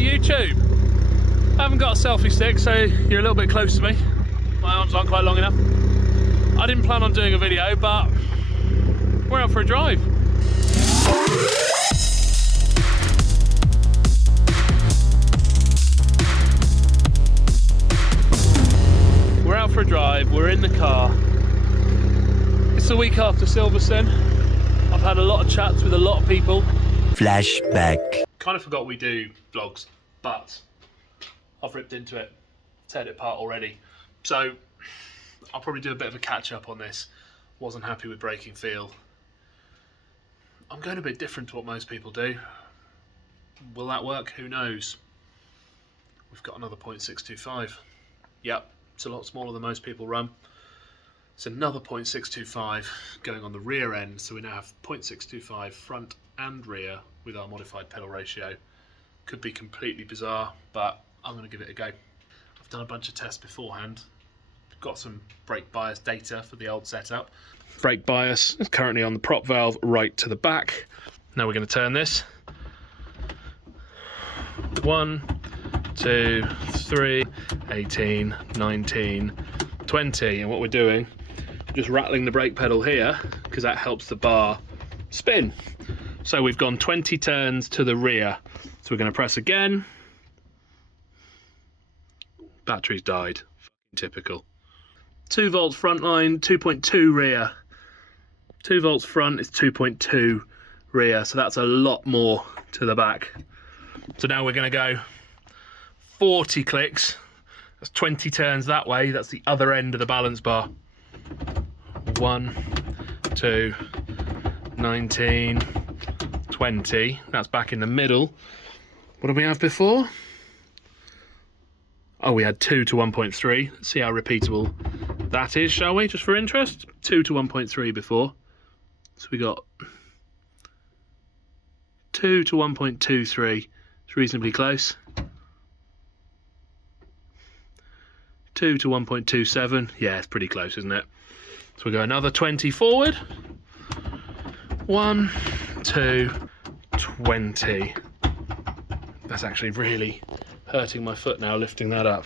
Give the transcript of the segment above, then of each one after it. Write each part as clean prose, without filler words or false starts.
YouTube. I haven't got a selfie stick, so you're a little bit close to me. My arms aren't quite long enough. I didn't plan on doing a video, but we're out for a drive. We're out for a drive, we're in the car. It's the week after Silverstone. I've had a lot of chats with a lot of people. Flashback. Kind of forgot we do vlogs, but I've ripped into it, teared it apart already. So I'll probably do a bit of a catch up on this. Wasn't happy with braking feel. I'm going a bit different to what most people do. Will that work? Who knows? We've got another 0.625. Yep, it's a lot smaller than most people run. It's another 0.625 going on the rear end, so we now have 0.625 front and rear with our modified pedal ratio. Could be completely bizarre, but I'm going to give it a go. I've done a bunch of tests beforehand. Got some brake bias data for the old setup. Brake bias is currently on the prop valve right to the back. Now we're going to turn this. 1, 2, 3, 18, 19, 20. And what we're doing, just rattling the brake pedal here, because that helps the bar spin. So we've gone 20 turns to the rear. So we're going to press again. Battery's died. Typical. 2 volts front line, 2.2 rear. 2 volts front is 2.2 rear, so that's a lot more to the back. So now we're going to go 40 clicks. That's 20 turns that way. That's the other end of the balance bar. 1, 2, 19, 20. That's back in the middle. What did we have before? Oh, we had 2 to 1.3. Let's see how repeatable that is, shall we? Just for interest. 2 to 1.3 before. So we got 2 to 1.23. It's reasonably close. 2 to 1.27. Yeah, it's pretty close, isn't it? So we go another 20 forward. 1, 2, 20. That's actually really hurting my foot now, lifting that up.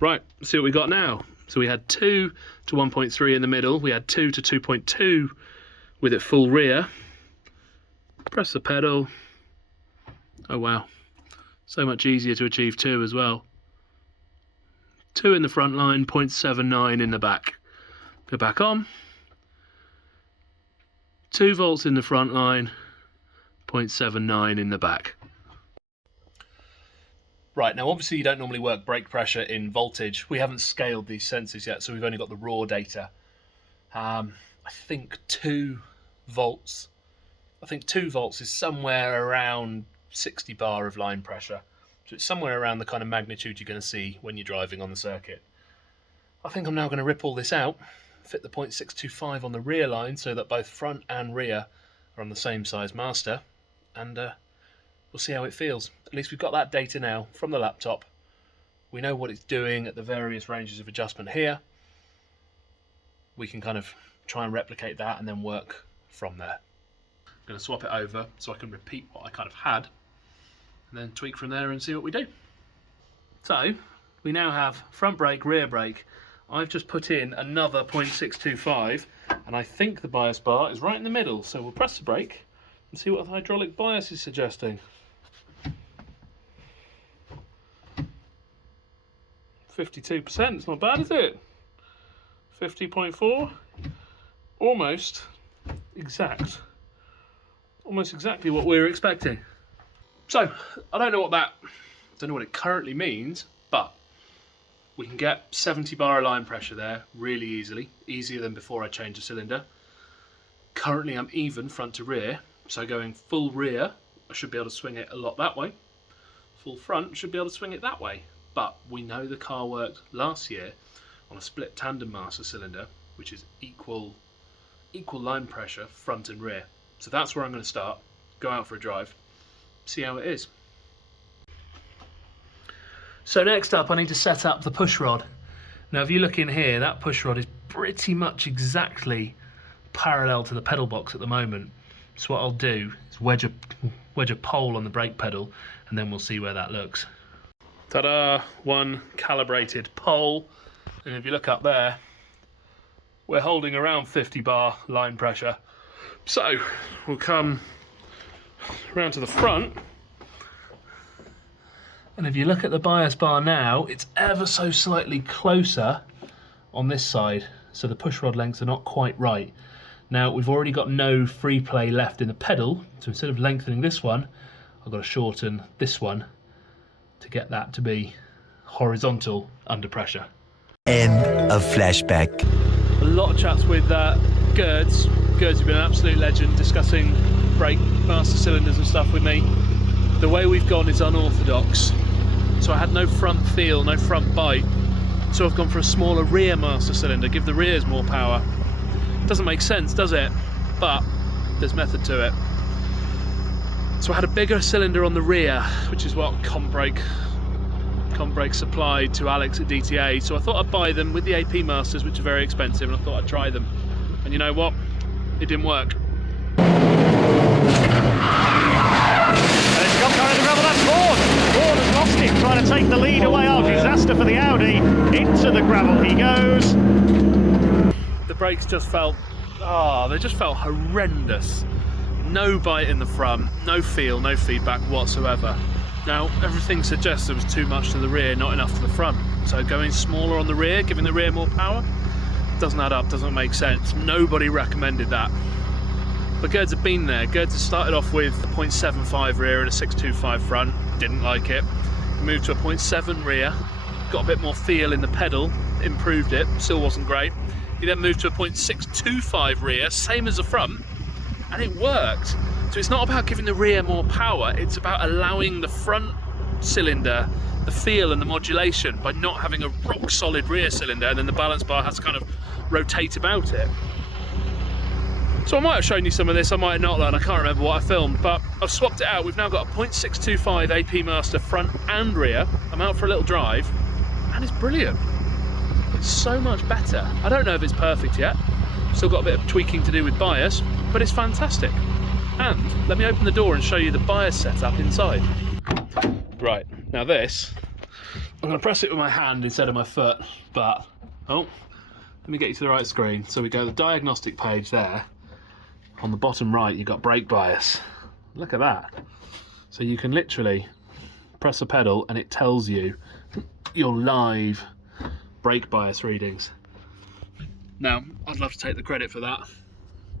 Right, let's see what we got now. So we had 2 to 1.3 in the middle. We had 2 to 2.2 with it full rear. Press the pedal. Oh wow, so much easier to achieve 2 as well. 2 in the front line, 0.79 in the back. Go back on. 2 volts in the front line, 0.79 in the back. Right, now obviously you don't normally work brake pressure in voltage. We haven't scaled these sensors yet, so we've only got the raw data. I think 2 volts. I think 2 volts is somewhere around 60 bar of line pressure. So it's somewhere around the kind of magnitude you're going to see when you're driving on the circuit. I think I'm now going to rip all this out, fit the 0.625 on the rear line so that both front and rear are on the same size master, and we'll see how it feels. At least we've got that data now from the laptop. We know what it's doing at the various ranges of adjustment here. We can kind of try and replicate that and then work from there. I'm going to swap it over so I can repeat what I kind of had and then tweak from there and see what we do. So we now have front brake, rear brake. I've just put in another 0.625 and I think the bias bar is right in the middle. So we'll press the brake and see what the hydraulic bias is suggesting. 52%, it's not bad, is it? 50.4, almost exact. Almost exactly what we were expecting. So, I don't know what it currently means, but we can get 70 bar of line pressure there really easily, easier than before I changed the cylinder. Currently I'm even front to rear, so going full rear, I should be able to swing it a lot that way. Full front, should be able to swing it that way. But we know the car worked last year on a split tandem master cylinder, which is equal line pressure front and rear. So that's where I'm going to start, go out for a drive, see how it is. So next up I need to set up the push rod. Now if you look in here, that push rod is pretty much exactly parallel to the pedal box at the moment. So what I'll do is wedge wedge a pole on the brake pedal, and then we'll see where that looks. Ta-da! One calibrated pole, and if you look up there, we're holding around 50 bar line pressure. So we'll come around to the front, and if you look at the bias bar now, it's ever so slightly closer on this side, so the push rod lengths are not quite right. Now we've already got no free play left in the pedal, so instead of lengthening this one, I've got to shorten this one to get that to be horizontal under pressure. End of flashback. A lot of chats with Gerds. Gerds has been an absolute legend discussing brake master cylinders and stuff with me. The way we've gone is unorthodox. So I had no front feel, no front bite. So I've gone for a smaller rear master cylinder, give the rears more power. Doesn't make sense, does it? But there's method to it. So I had a bigger cylinder on the rear, which is what Combrake supplied to Alex at DTA. So I thought I'd buy them with the AP Masters, which are very expensive, and I thought I'd try them. And you know what? It didn't work. Prawn has lost it, trying to take the lead away. Oh, disaster for the Audi. Into the gravel he goes. The brakes just felt, they just felt horrendous. No bite in the front, no feel, no feedback whatsoever. Now, everything suggests there was too much to the rear, not enough to the front. So going smaller on the rear, giving the rear more power, doesn't add up, doesn't make sense. Nobody recommended that. But Gerds have been there. Gerds has started off with a 0.75 rear and a 625 front, didn't like it. Moved to a 0.7 rear, got a bit more feel in the pedal, improved it, still wasn't great. He then moved to a 0.625 rear, same as the front, and it worked. So it's not about giving the rear more power, it's about allowing the front cylinder the feel and the modulation by not having a rock solid rear cylinder, and then the balance bar has to kind of rotate about it. So I might have shown you some of this, I might have not, and I can't remember what I filmed, but I've swapped it out. We've now got a 0.625 AP Master front and rear. I'm out for a little drive, and it's brilliant. It's so much better. I don't know if it's perfect yet. Still got a bit of tweaking to do with bias, but it's fantastic. And let me open the door and show you the bias setup inside. Right, now this, I'm going to press it with my hand instead of my foot, but, let me get you to the right screen. So we go to the diagnostic page there. On the bottom right, you've got brake bias. Look at that. So you can literally press a pedal and it tells you your live brake bias readings. Now, I'd love to take the credit for that,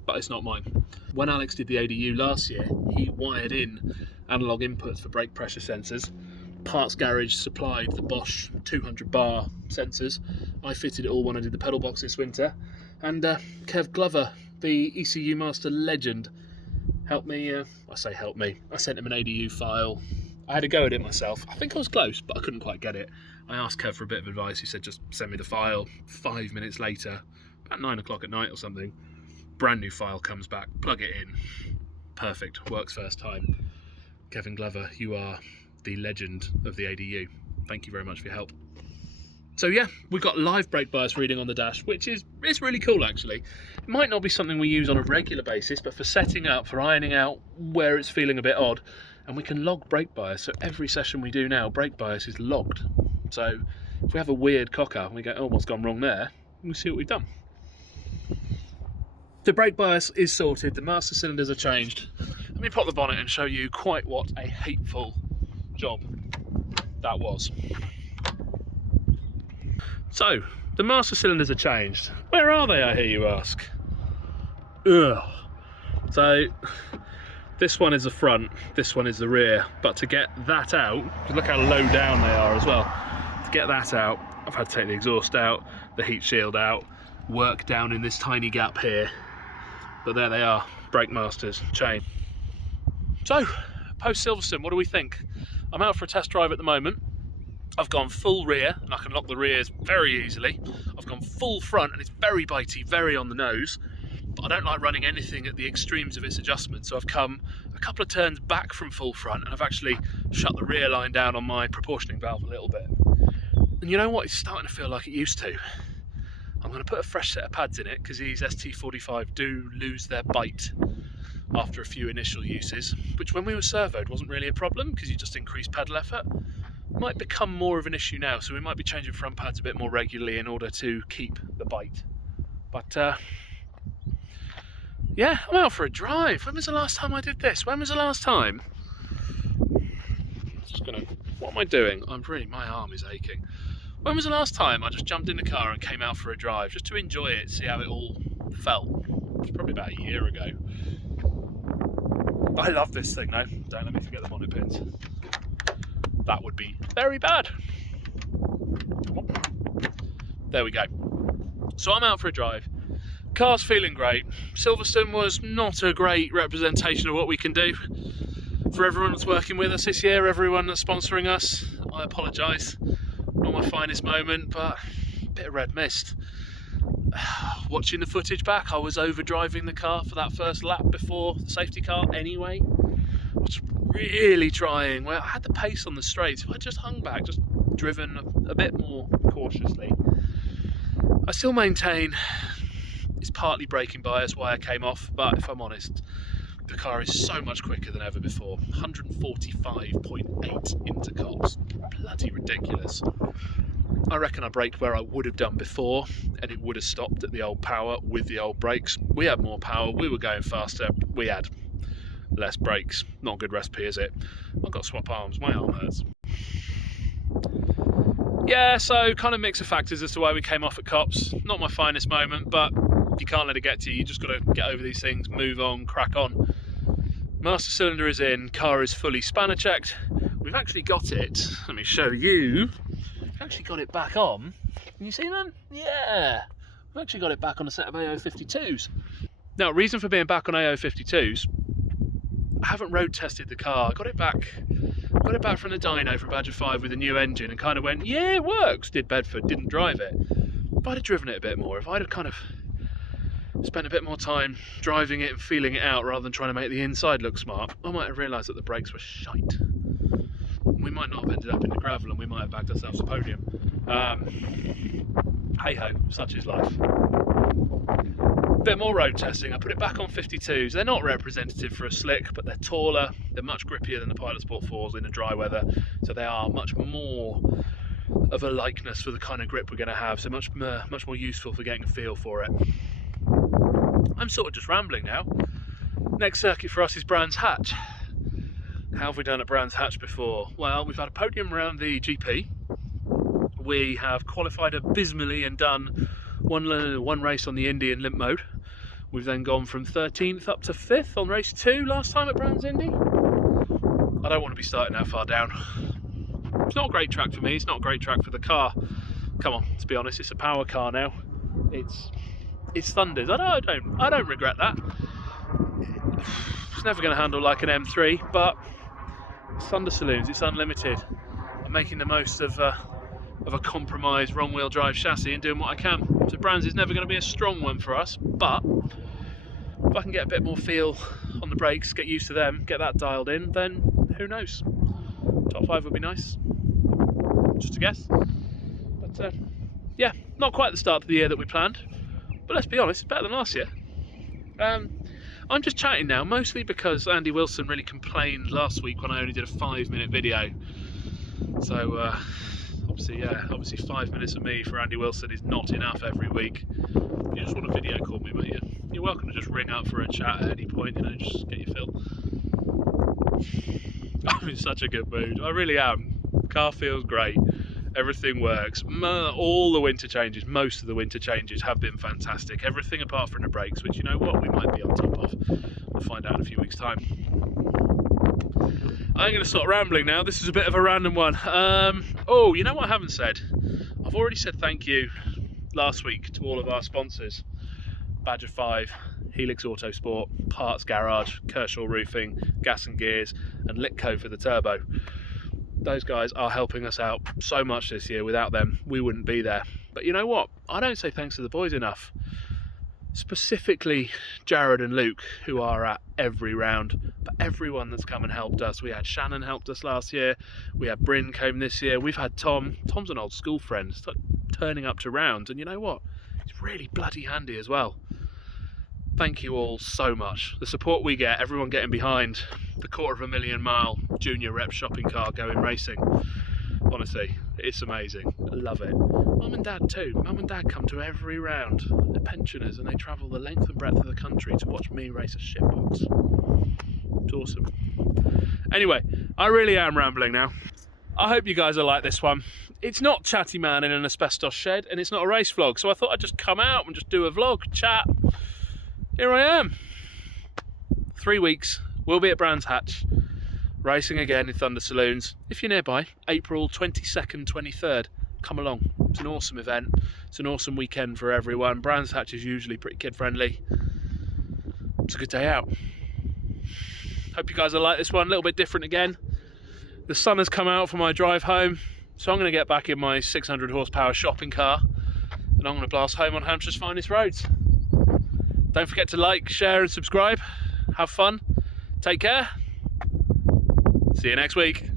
but it's not mine. When Alex did the ADU last year, he wired in analog inputs for brake pressure sensors. Parts Garage supplied the Bosch 200 bar sensors. I fitted it all when I did the pedal box this winter. And Kev Glover, the ECU master legend, helped me. I say helped me. I sent him an ADU file. I had a go at it myself. I think I was close, but I couldn't quite get it. I asked Kev for a bit of advice. He said, just send me the file. 5 minutes later, about 9 o'clock at night or something, brand new file comes back. Plug it in. Perfect. Works first time. Kevin Glover, you are the legend of the ADU. Thank you very much for your help. So yeah, we've got live brake bias reading on the dash, which is really cool actually. It might not be something we use on a regular basis, but for setting up, for ironing out where it's feeling a bit odd, and we can log brake bias. So every session we do now, brake bias is logged. So if we have a weird cock up and we go, oh, what's gone wrong there? We see what we've done. The brake bias is sorted, the master cylinders are changed. Let me pop the bonnet and show you quite what a hateful job that was. So, the master cylinders are changed. Where are they, I hear you ask? Ugh. So, this one is the front, this one is the rear, but to get that out, look how low down they are as well. To get that out, I've had to take the exhaust out, the heat shield out, work down in this tiny gap here. But there they are, brake masters, chain. So, post Silverstone, what do we think? I'm out for a test drive at the moment. I've gone full rear, and I can lock the rears very easily. I've gone full front, and it's very bitey, very on the nose. But I don't like running anything at the extremes of its adjustment, so I've come a couple of turns back from full front, and I've actually shut the rear line down on my proportioning valve a little bit. And you know what? It's starting to feel like it used to. I'm going to put a fresh set of pads in it, because these ST45 do lose their bite. after a few initial uses, which when we were servoed wasn't really a problem because you just increased pedal effort. Might become more of an issue now, so we might be changing front pads a bit more regularly in order to keep the bite. But yeah, I'm out for a drive. When was the last time I did this? When was the last time? What am I doing? My arm is aching. When was the last time I just jumped in the car and came out for a drive just to enjoy it, see how it all felt? It was probably about a year ago. I love this thing though. Don't let me forget the bonnet pins. That would be very bad. There we go. So I'm out for a drive. Car's feeling great. Silverstone was not a great representation of what we can do. For everyone that's working with us this year, everyone that's sponsoring us, I apologise. Not my finest moment, but a bit of red mist. Watching the footage back, I was overdriving the car for that first lap before the safety car anyway. I was really trying. Well, I had the pace on the straights. If I just hung back, just driven a bit more cautiously. I still maintain it's partly braking bias why I came off, but if I'm honest, the car is so much quicker than ever before. 145.8 into cops. Bloody ridiculous. I reckon I braked where I would have done before, and it would have stopped at the old power with the old brakes. We had more power, we were going faster, we had less brakes. Not a good recipe, is it? I've got to swap arms, my arm hurts. Yeah, so kind of mix of factors as to why we came off at cops. Not my finest moment, but you can't let it get to you. You just got to get over these things, move on, crack on. Master cylinder is in, car is fully spanner checked. We've actually got it, let me show you. We've actually got it back on. Can you see them? Yeah. We've actually got it back on a set of AO52s. Now, reason for being back on AO52s, I haven't road tested the car. I got it back from the dyno from Badger 5 with a new engine and kind of went, yeah, it works. Did Bedford, didn't drive it. If I'd have driven it a bit more, if I'd have kind of spent a bit more time driving it and feeling it out rather than trying to make the inside look smart, I might have realised that the brakes were shite. We might not have ended up in the gravel and we might have bagged ourselves a podium. Hey ho, such is life. Bit more road testing. I put it back on 52s. They're not representative for a slick, but they're taller, they're much grippier than the Pilot Sport 4s in the dry weather, so they are much more of a likeness for the kind of grip we're going to have, so much more useful for getting a feel for it. I'm sort of just rambling now. Next circuit for us is Brands Hatch. How have we done at Brands Hatch before? Well, we've had a podium around the GP. We have qualified abysmally and done one race on the Indy in limp mode. We've then gone from 13th up to 5th on race 2 last time at Brands Indy. I don't want to be starting that far down. It's not a great track for me, it's not a great track for the car. Come on, to be honest, it's a power car now. It's Thunders. I don't regret that. It's never going to handle like an M3, but it's Thunder Saloons, it's unlimited. I'm making the most of a compromised wrong wheel drive chassis and doing what I can. So Brands is never going to be a strong one for us, but if I can get a bit more feel on the brakes, get used to them, get that dialed in, then who knows? Top 5 would be nice, just a guess. But yeah, not quite the start of the year that we planned, but let's be honest, it's better than last year. I'm just chatting now, mostly because Andy Wilson really complained last week when I only did a 5-minute video. So obviously 5 minutes of me for Andy Wilson is not enough every week. You just want a video call me, mate. You're welcome to just ring up for a chat at any point, just get your fill. I'm in such a good mood, I really am. Car feels great, everything works. All the winter changes, most of the winter changes have been fantastic. Everything apart from the brakes, which you know what, we might be on top of. We'll find out in a few weeks' time. I'm going to stop rambling now. This is a bit of a random one. Oh, you know what I haven't said? I've already said thank you last week to all of our sponsors. Badger 5, Helix Autosport, Parts Garage, Kershaw Roofing, Gas and Gears, and Litco for the turbo. Those guys are helping us out so much this year. Without them, we wouldn't be there. But you know what? I don't say thanks to the boys enough. Specifically Jared and Luke, who are at every round, but everyone that's come and helped us. We had Shannon helped us last year, we had Bryn came this year, we've had Tom's an old school friend, turning up to rounds, and you know what, he's really bloody handy as well. Thank you all so much. The support we get, everyone getting behind the 250,000 mile junior rep shopping car going racing. Honestly, it's amazing. I love it. Mum and Dad too. Mum and Dad come to every round. They're pensioners and they travel the length and breadth of the country to watch me race a shitbox. It's awesome. Anyway, I really am rambling now. I hope you guys will like this one. It's not Chatty Man in an asbestos shed and it's not a race vlog, so I thought I'd just come out and just do a vlog, chat. Here I am. 3 weeks, we'll be at Brands Hatch, racing again in Thunder Saloons. If you're nearby, April 22nd, 23rd, come along. It's an awesome event. It's an awesome weekend for everyone. Brands Hatch is usually pretty kid friendly. It's a good day out. Hope you guys will like this one, a little bit different again. The sun has come out for my drive home, so I'm going to get back in my 600 horsepower shopping car and I'm going to blast home on Hampshire's finest roads. Don't forget to like, share and subscribe. Have fun. Take care. See you next week.